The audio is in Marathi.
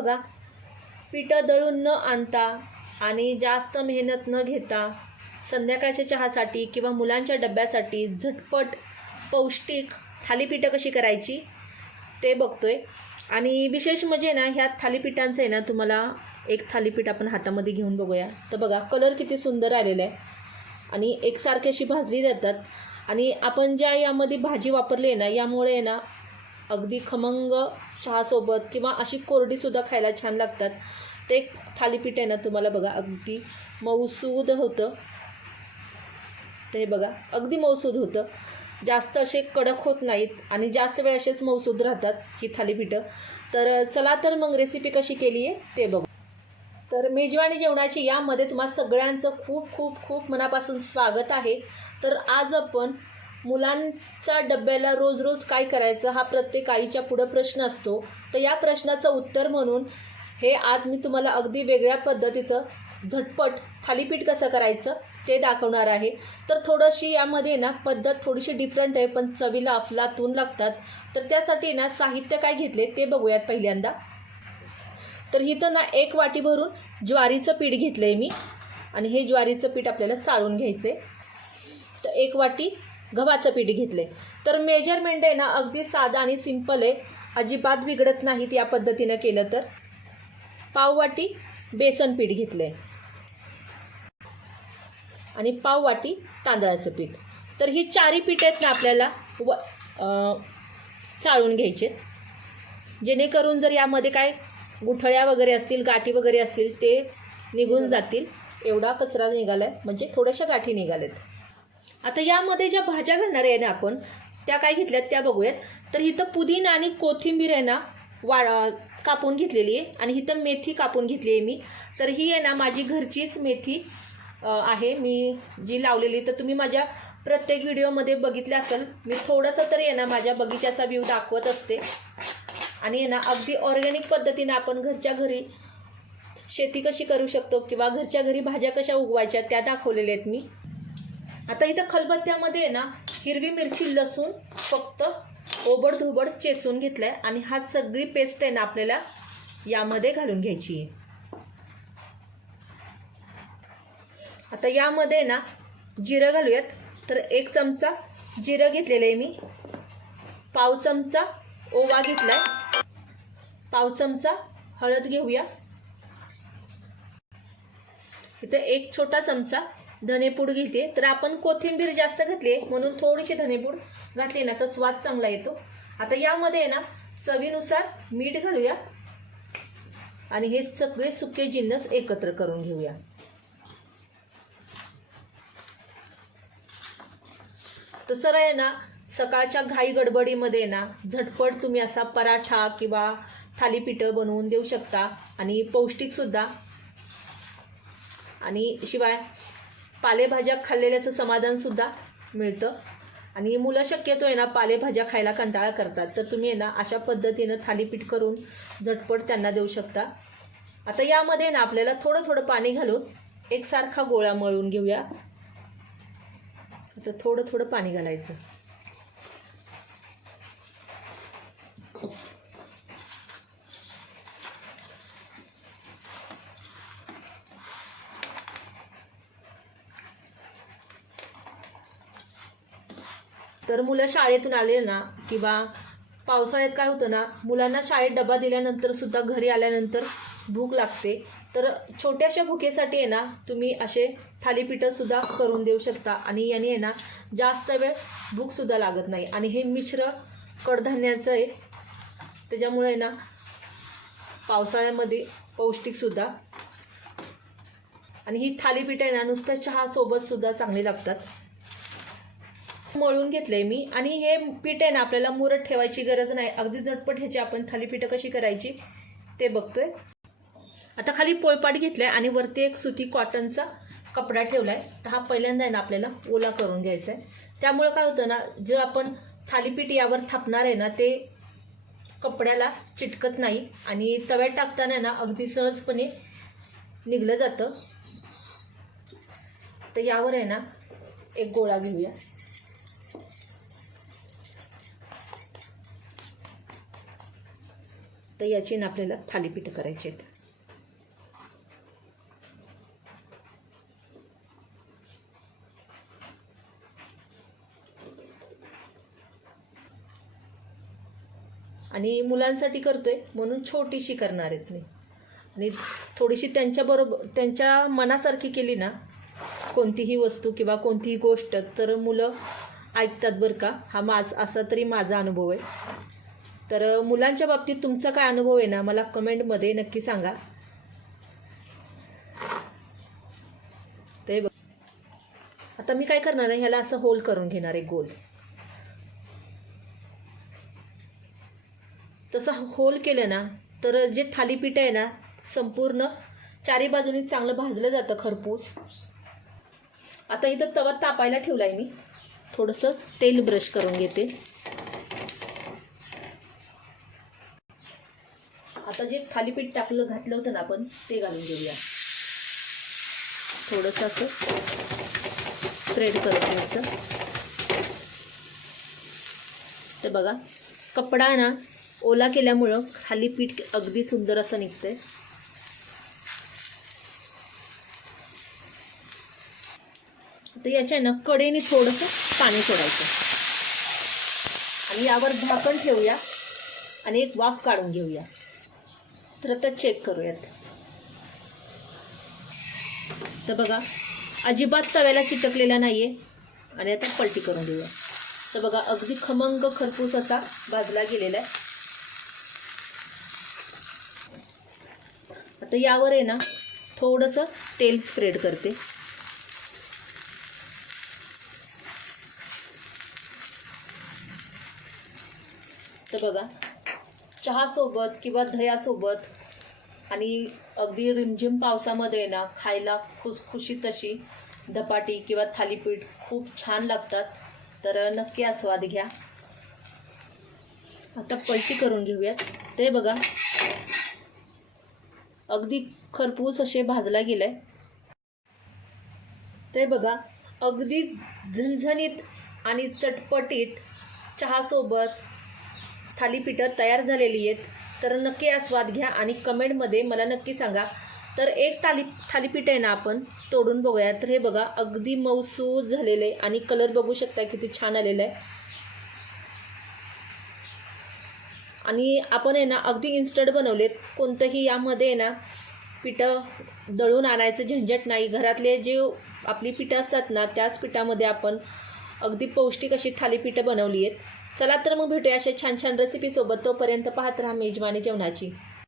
बघा. पिठं दळून न आणता आणि जास्त मेहनत न घेता संध्याकाळच्या चहासाठी किंवा मुलांच्या डब्यासाठी झटपट पौष्टिक थालीपीठं कशी करायची ते बघतोय. आणि विशेष म्हणजे ना ह्या थालीपीठांचं आहे ना तुम्हाला एक थालीपीठ आपण हातामध्ये घेऊन बघूया. तर बघा कलर किती सुंदर आलेला आहे. आणि एकसारखी अशी भाजली जातात. आणि आपण ज्या यामध्ये भाजी वापरली आहे ना यामुळे आहे ना अगदी खमंग चहासोबत किंवा अशी कोरडीसुद्धा खायला छान लागतात. ते थालीपीठ आहे ना तुम्हाला बघा अगदी मऊसूद होतं. ते बघा अगदी मऊसूद होतं. जास्त असे कडक होत नाहीत आणि जास्त वेळ असेच मऊसूद राहतात ही थालीपीठं. तर चला तर मग रेसिपी कशी केली आहे ते बघू. तर मेजवानी जेवणाची यामध्ये तुम्हा सगळ्यांचं खूप खूप खूप मनापासून स्वागत आहे. तर आज आपण मुलांच्या डब्याला रोज रोज काय करायचं हा प्रत्येक आईच्या पुढं प्रश्न असतो. तर या प्रश्नाचं उत्तर म्हणून हे आज मी तुम्हाला अगदी वेगळ्या पद्धतीचं झटपट थालीपीठ कसं करायचं ते दाखवणार आहे. तर थोडंशी यामध्ये ना पद्धत थोडीशी डिफरंट आहे पण चवीला अफलातून लागतात. तर त्यासाठी ना साहित्य काय घेतले ते बघूयात पहिल्यांदा. तर इथं ना एक वाटी भरून ज्वारीचं पीठ घेतलं आहे मी. आणि हे ज्वारीचं पीठ आपल्याला चाळून घ्यायचं आहे तर एक वाटी गव्हाचं पीठ घेतलं. आहे तर मेजरमेंट आहे ना अगदी साधा आणि सिंपल आहे. अजिबात बिघडत नाहीत या पद्धतीनं केलं तर. पाववाटी बेसन पीठ घेतलं आहे आणि पाववाटी तांदळाचं पीठ. तर ही चारी पीठ आहेत ना आपल्याला व चाळून घ्यायचे. जेणेकरून जर यामध्ये काय गुठळ्या वगैरे असतील गाठी वगैरे असतील ते निघून जातील. एवढा कचरा निघाला आहे म्हणजे थोड्याशा गाठी निघाल्यात. आता यामध्ये ज्या भाज्या घालणार आहे ना आपण त्या काय घेतल्यात त्या बघूयात. तर इथं पुदिना आणि कोथिंबीर आहे ना वा कापून घेतलेली आहे. आणि इथं मेथी कापून घेतली आहे मी. तर ही आहे ना माझी घरचीच मेथी आहे. मी जी लावलेली तर तुम्ही माझ्या प्रत्येक व्हिडिओमध्ये बघितलं असेल. मी थोडंसं तरी आहे ना माझ्या बगीच्याचा व्ह्यू दाखवत असते. आणि आहे ना अगदी ऑर्गॅनिक पद्धतीनं आपण घरच्या घरी शेती कशी करू शकतो किंवा घरच्या घरी भाज्या कशा उगवायच्या त्या दाखवलेल्या आहेत मी. आता इथं खलबत्त्यामध्ये आहे ना हिरवी मिरची लसूण फक्त ओबड धोबड चेचून घेतलाय आणि हा सगळी पेस्ट आहे ना आपल्याला यामध्ये घालून घ्यायची. आहे आता यामध्ये ना जिरं घालूयात. तर एक चमचा जिरं घेतलेलं आहे मी. पाव चमचा ओवा घेतलाय. पाव चमचा हळद घेऊया. इथं एक छोटा चमचा धनेपूड घेते तर आपण कोथिंबीर जास्त घातली म्हणून थोडीशी धनेपूड घातली ना तर स्वाद चांगला येतो. आता यामध्ये आहे ना चवीनुसार मीठ घालूया. आणि हे सगळे सुके जिन्नस एकत्र करून घेऊया. तसं आहे ना सकाळच्या घाई गडबडीमध्ये ना झटपट तुम्ही असा पराठा किंवा थालीपीठं बनवून देऊ शकता. आणि पौष्टिकसुद्धा आणि शिवाय पालेभाज्या खाल्लेल्याचं समाधानसुद्धा मिळतं. आणि मुलं शक्यतो आहे ना पालेभाज्या खायला कंटाळा करतात. तर तुम्ही आहे ना अशा पद्धतीनं थालीपीठ करून झटपट त्यांना देऊ शकता. आता यामध्ये ना आपल्याला थोडं थोडं पाणी घालून एकसारखा गोळा मळून घेऊया. आता थोडं थोडं पाणी घालायचं. तर मुलं शाळेतून आले ना किंवा पावसाळ्यात काय होतं ना मुलांना शाळेत डबा दिल्यानंतर सुद्धा घरी आल्यानंतर भूक लागते. तर छोट्याशा भुकेसाठी आहे ना तुम्ही असे थालीपीठंसुद्धा करून देऊ शकता. आणि याने आहे ना जास्त वेळ भूकसुद्धा लागत नाही. आणि हे मिश्र कडधान्याचं आहे. त्याच्यामुळे आहे ना पावसाळ्यामध्ये पौष्टिकसुद्धा आणि ही थालीपीठ आहे ना नुसतं चहासोबतसुद्धा चांगली लागतात. मळून घेतलंय मी. आणि हे पीठ आहे ना आपल्याला मुरत ठेवायची गरज नाही. अगदी झटपट ह्याची आपण थालीपीठं कशी करायची ते बघतोय. आता खाली पोळपाट घेतलाय आणि वरती एक सुती कॉटनचा कपडा ठेवलाय. तर हा पहिल्यांदा आहे ना आपल्याला ओला करून घ्यायचा आहे त्यामुळे काय होतं ना जे आपण थालीपीठ यावर थापणार आहे ना ते कपड्याला चिटकत नाही. आणि तव्यात टाकताना ना अगदी सहजपणे निघलं जातं. तर यावर आहे ना एक गोळा घेऊया. तर याची ना आपल्याला थालीपीठं करायची आहेत. आणि मुलांसाठी करतो आहे म्हणून छोटीशी करणार आहेत मी. आणि थोडीशी त्यांच्याबरोबर त्यांच्या मनासारखी केली ना कोणतीही वस्तू किंवा कोणतीही गोष्ट तर मुलं ऐकतात बरं का हा माझ असा तरी माझा अनुभव आहे. तर मुलांच्या बाबतीत तुमचा काय अनुभव आहे ना मला कमेंटमध्ये नक्की सांगा. ते बघ. आता मी काय करणार आहे ह्याला असं होल करून घेणार आहे गोल तसं होल केलं ना तर जे थालीपीठ आहे ना संपूर्ण चारी बाजूनी चांगलं भाजलं जातं खरपूस. आता इथं तवा तापायला ठेवला आहे मी. थोडंसं तेल ब्रश करून घेते. आता जे थालीपीठ टाकलं घातलं होतं ना आपण ते घालून घेऊया. थोडंसं असं स्प्रेड करून घ्यायचं. तर बघा कपडा ना ओला केल्यामुळं खाली पीठ अगदी सुंदर असं निघतंय. तर याच्या ना कडेने थोडंसं पाणी सोडायचं. आणि यावर झाकण ठेवूया आणि एक वाफ काढून घेऊया. तर आता चेक करूयात. तर बघा अजिबात तव्याला चिटकलेला नाही आहे आणि आता पलटी करून देऊया. तर बघा अगदी खमंग खरपूस असा भाजला गेलेला आहे. आता यावर आहे ना थोडंसं तेल स्प्रेड करते. तर बघा चहासोबत किंवा दह्यासोबत आणि अगदी रिमझिम पावसामध्ये ना खायला खुसखुशीत अशी धपाटी किंवा थालीपीठ खूप छान लागतात. तर नक्की आस्वाद घ्या. आता पलटी करून घेऊयात. ते बघा. अगदी खरपूस असे भाजला गेलाय. ते बघा. अगदी झणझणीत आणि चटपटीत चहासोबत थालीपीठं तयार झालेली आहेत. तर नक्की आस्वाद घ्या आणि कमेंटमध्ये मला नक्की सांगा. तर एक थाली थालीपीठ आहे ना आपण तोडून बघूया. तर हे बघा अगदी मऊसूद झालेलं आहे आणि कलर बघू शकता किती छान आलेला आहे. आणि आपण आहे ना अगदी इन्स्टंट बनवलेत. कोणतंही यामध्ये आहे ना पिठं दळून आणायचं झंझट नाही. घरातले जे आपली पिठं असतात ना त्याच पिठामध्ये आपण अगदी पौष्टिक अशी थालीपीठं बनवली आहेत. चला तर मग भेटूया अशा छान छान रेसिपीसोबत तोपर्यंत पाहत राहा मेजवानी जेवणाची.